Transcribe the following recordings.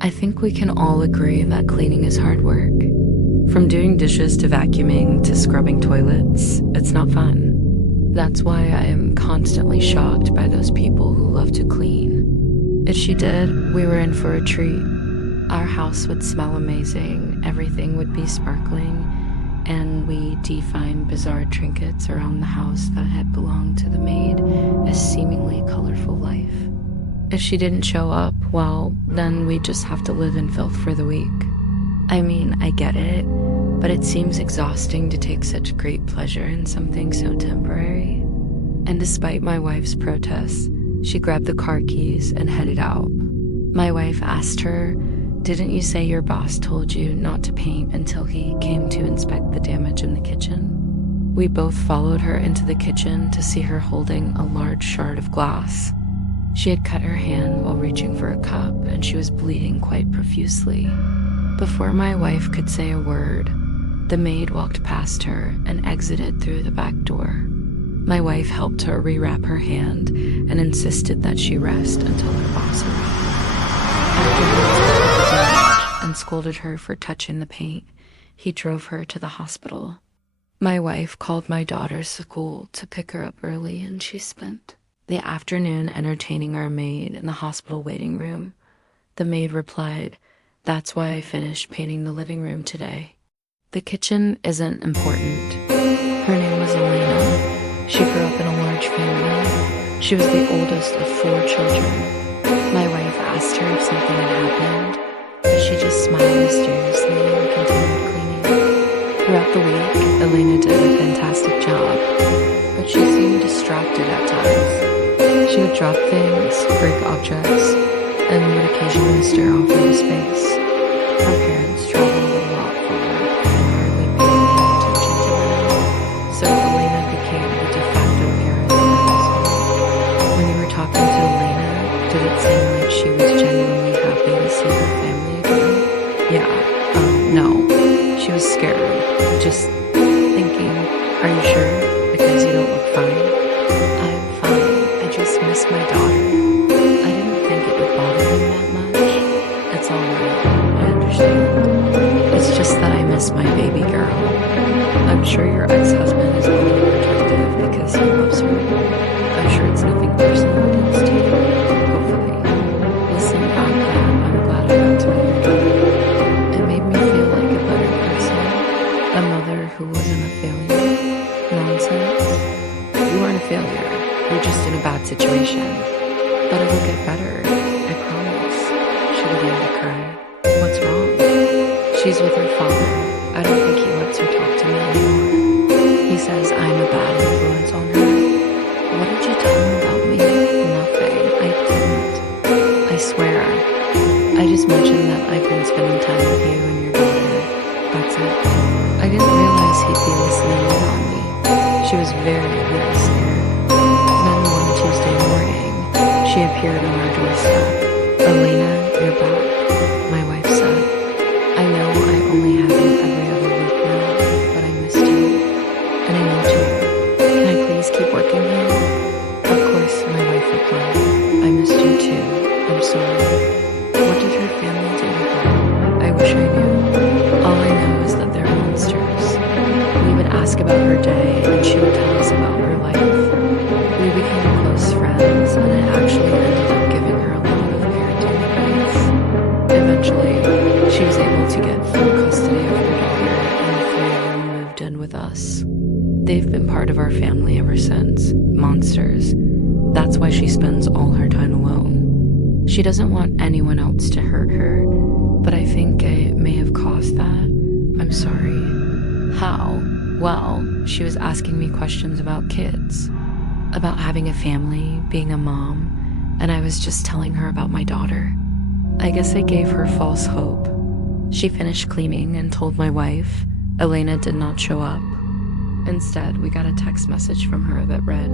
I think we can all agree that cleaning is hard work. From doing dishes to vacuuming to scrubbing toilets, it's not fun. That's why I am constantly shocked by those people who love to clean. If she did, we were in for a treat. Our house would smell amazing, everything would be sparkling, and we'd find bizarre trinkets around the house that had belonged to the maid as seemingly colorful life. If she didn't show up, well, then we'd just have to live in filth for the week. I mean, I get it, but it seems exhausting to take such great pleasure in something so temporary. And despite my wife's protests, she grabbed the car keys and headed out. My wife asked her, "Didn't you say your boss told you not to paint until he came to inspect the damage in the kitchen?" We both followed her into the kitchen to see her holding a large shard of glass. She had cut her hand while reaching for a cup, and she was bleeding quite profusely. Before my wife could say a word, the maid walked past her and exited through the back door. My wife helped her rewrap her hand and insisted that she rest until her boss arrived. After he inspected the damage and scolded her for touching the paint, he drove her to the hospital. My wife called my daughter's school to pick her up early, and she spent the afternoon entertaining our maid in the hospital waiting room. The maid replied, "That's why I finished painting the living room today." The kitchen isn't important. Her name was Elena. She grew up in a large family. She was the oldest of 4 children. My wife asked her if something had happened, but she just smiled mysteriously and continued cleaning. Throughout the week, Elena did a fantastic job, but she seemed distracted at times. She would drop things, break objects, and would occasionally stare off into space. Her parents traveled a lot for work and hardly paid any attention to them, so Elena became the de facto parent of the household. When you were talking to Elena, did it seem like she was genuinely happy to see her family again? No. She was scared, just thinking, "Are you sure? Because you don't look fine." "I'm fine. I just miss my daughter." I didn't think it would bother him that much. "It's alright, I understand. It's just that I miss my baby girl. I'm sure your ex-husband is being protective because he loves her. I'm sure it's nothing personal against you. Hopefully. Listen, I'm glad I got to meet your daughter. It made me feel like a better person. A mother who wasn't a failure. Nonsense. You aren't a failure. You're just in a bad situation. But it'll get better, I promise." She began to cry. "What's wrong?" "She's with her father. I don't think he lets her talk to me anymore. He says I'm a bad influence on her." "What did you tell him about me?" "Nothing. I didn't. I swear. I just mentioned that I've been spending time with you and your daughter. That's it. I didn't realize he'd be listening in on me." She was very, very scared. Then one Tuesday morning, she appeared on our doorstep. "Elena, you're back," my wife said. "I know I only have you every other week now, but I missed you. And I need you. Can I please keep working here?" "Of course," my wife replied. "I missed you too. I'm sorry." What did her family do to her? I wish I knew. All I know is that they're monsters. We would ask about her day, and she would tell us about her life. We became close friends, and I actually ended up giving her a lot of parenting advice. Eventually, she was able to get full custody of her daughter, and the 3 of them moved in with us. They've been part of our family ever since. Monsters. That's why she spends all her time alone. She doesn't want anyone else to hurt her, but I think I may have caused that. I'm sorry. How? Well, she was asking me questions about kids, about having a family, being a mom, and I was just telling her about my daughter. I guess I gave her false hope. She finished cleaning and told my wife. Elena did not show up. Instead, we got a text message from her that read,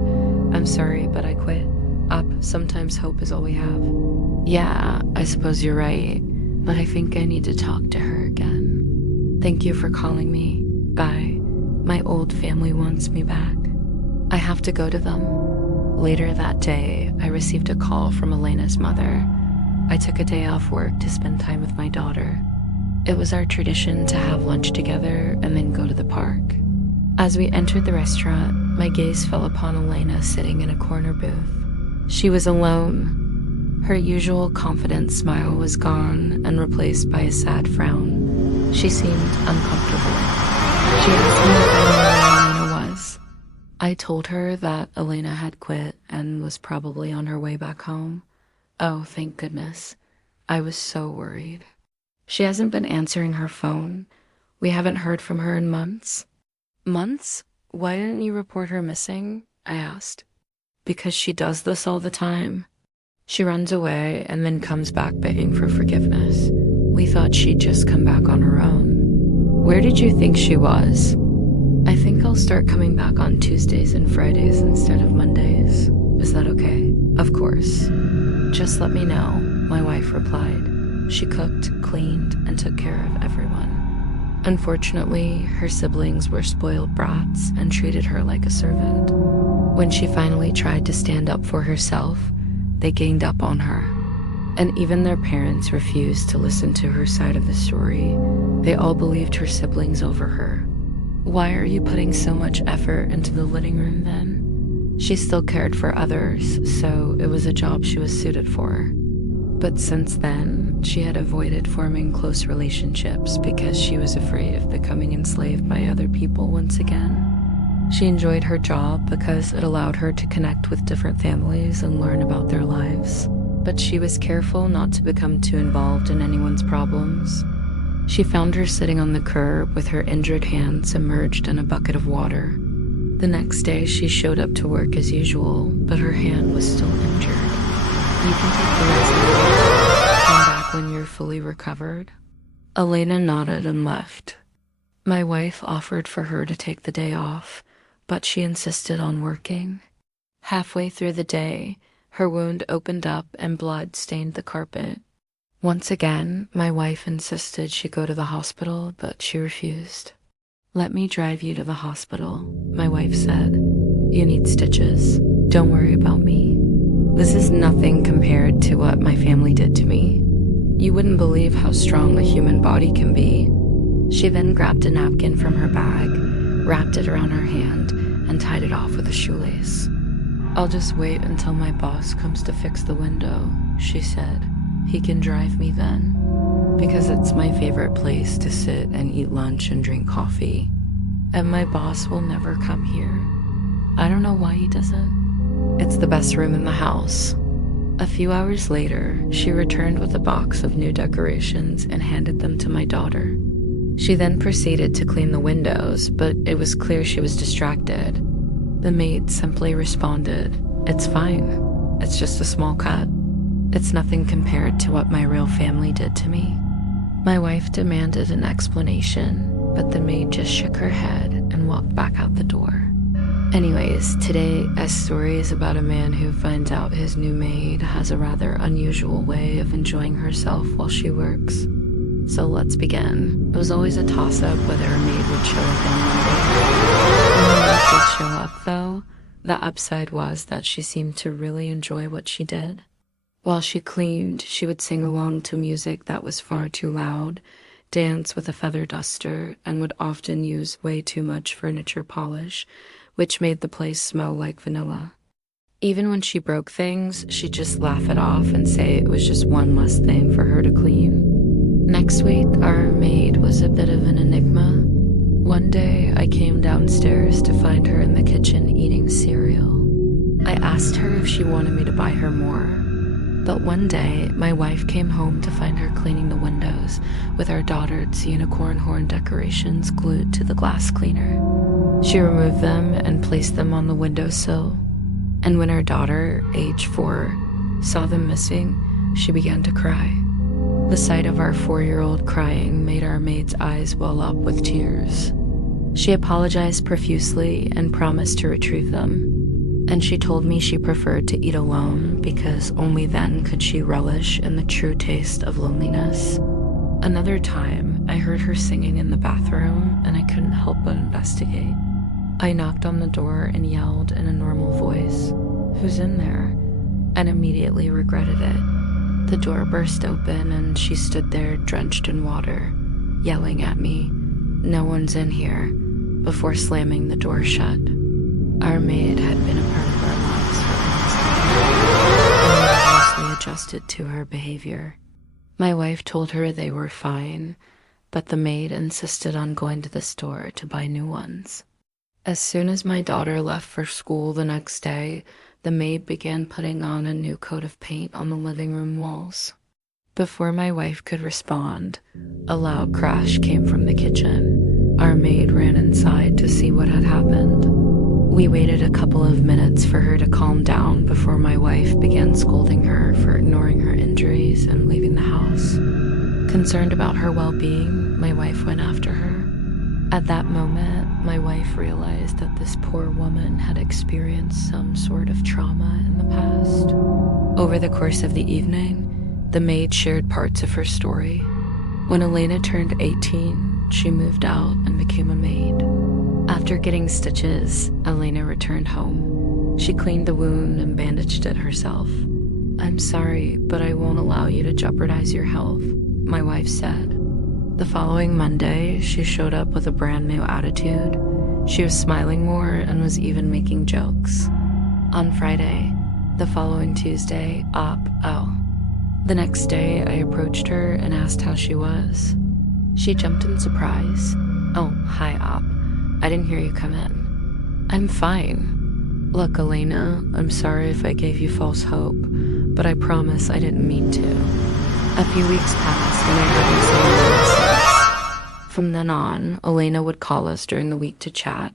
"I'm sorry, but I quit. Up, sometimes hope is all we have." Yeah, I suppose you're right, but I think I need to talk to her again. Thank you for calling me. Bye. My old family wants me back. I have to go to them. Later that day, I received a call from Elena's mother. I took a day off work to spend time with my daughter. It was our tradition to have lunch together and then go to the park. As we entered the restaurant, my gaze fell upon Elena sitting in a corner booth. She was alone. Her usual confident smile was gone and replaced by a sad frown. She seemed uncomfortable. She asked me if I knew where Elena was. I told her that Elena had quit and was probably on her way back home. Oh, thank goodness. I was so worried. She hasn't been answering her phone. We haven't heard from her in months. Months? Why didn't you report her missing? I asked. Because she does this all the time. She runs away and then comes back begging for forgiveness. We thought she'd just come back on her own. Where did you think she was? I think I'll start coming back on Tuesdays and Fridays instead of Mondays. Is that okay? Of course. Just let me know, my wife replied. She cooked, cleaned, and took care of everyone. Unfortunately, her siblings were spoiled brats and treated her like a servant. When she finally tried to stand up for herself, they ganged up on her. And even their parents refused to listen to her side of the story. They all believed her siblings over her. Why are you putting so much effort into the living room then? She still cared for others, so it was a job she was suited for. But since then, she had avoided forming close relationships because she was afraid of becoming enslaved by other people once again. She enjoyed her job because it allowed her to connect with different families and learn about their lives. But she was careful not to become too involved in anyone's problems. She found her sitting on the curb with her injured hand submerged in a bucket of water. The next day, she showed up to work as usual, but her hand was still injured. You can take the rest of the day. Come back when you're fully recovered. Elena nodded and left. My wife offered for her to take the day off, but she insisted on working. Halfway through the day, her wound opened up and blood stained the carpet. Once again, my wife insisted she go to the hospital, but she refused. Let me drive you to the hospital, my wife said. You need stitches. Don't worry about me. This is nothing compared to what my family did to me. You wouldn't believe how strong the human body can be. She then grabbed a napkin from her bag, wrapped it around her hand, and tied it off with a shoelace. I'll just wait until my boss comes to fix the window, she said. He can drive me then, because it's my favorite place to sit and eat lunch and drink coffee. And my boss will never come here. I don't know why he doesn't. It's the best room in the house. A few hours later, she returned with a box of new decorations and handed them to my daughter. She then proceeded to clean the windows, but it was clear she was distracted. The maid simply responded, "It's fine. It's just a small cut. It's nothing compared to what my real family did to me." My wife demanded an explanation, but the maid just shook her head and walked back out the door. Anyways, today a story is about a man who finds out his new maid has a rather unusual way of enjoying herself while she works. So let's begin. It was always a toss-up whether a maid would show up on Monday. When the maid did show up, though, the upside was that she seemed to really enjoy what she did. While she cleaned, she would sing along to music that was far too loud, dance with a feather duster, and would often use way too much furniture polish, which made the place smell like vanilla. Even when she broke things, she'd just laugh it off and say it was just one less thing for her to clean. Next week, our maid was a bit of an enigma. One day, I came downstairs to find her in the kitchen eating cereal. I asked her if she wanted me to buy her more. But one day, my wife came home to find her cleaning the windows with our daughter's unicorn horn decorations glued to the glass cleaner. She removed them and placed them on the windowsill. And when our daughter, age 4, saw them missing, she began to cry. The sight of our 4-year-old crying made our maid's eyes well up with tears. She apologized profusely and promised to retrieve them. And she told me she preferred to eat alone because only then could she relish in the true taste of loneliness. Another time, I heard her singing in the bathroom and I couldn't help but investigate. I knocked on the door and yelled in a normal voice, "Who's in there?" and immediately regretted it. The door burst open and she stood there drenched in water, yelling at me, "No one's in here," before slamming the door shut. Our maid had been a part of our lives for almost a year, and we had mostly adjusted to her behavior. My wife told her they were fine, but the maid insisted on going to the store to buy new ones. As soon as my daughter left for school the next day, the maid began putting on a new coat of paint on the living room walls. Before my wife could respond, a loud crash came from the kitchen. Our maid ran inside to see what had happened. We waited a couple of minutes for her to calm down before my wife began scolding her for ignoring her injuries and leaving the house. Concerned about her well-being, my wife went after her. At that moment, my wife realized that this poor woman had experienced some sort of trauma in the past. Over the course of the evening, the maid shared parts of her story. When Elena turned 18, she moved out and became a maid. After getting stitches, Elena returned home. She cleaned the wound and bandaged it herself. "I'm sorry, but I won't allow you to jeopardize your health," my wife said. The following Monday, she showed up with a brand new attitude. She was smiling more and was even making jokes. On Friday, the following Tuesday, The next day, I approached her and asked how she was. She jumped in surprise. "Oh, hi, Op. I didn't hear you come in." "I'm fine. Look, Elena, I'm sorry if I gave you false hope, but I promise I didn't mean to." A few weeks passed and I heard her say no. From then on, Elena would call us during the week to chat.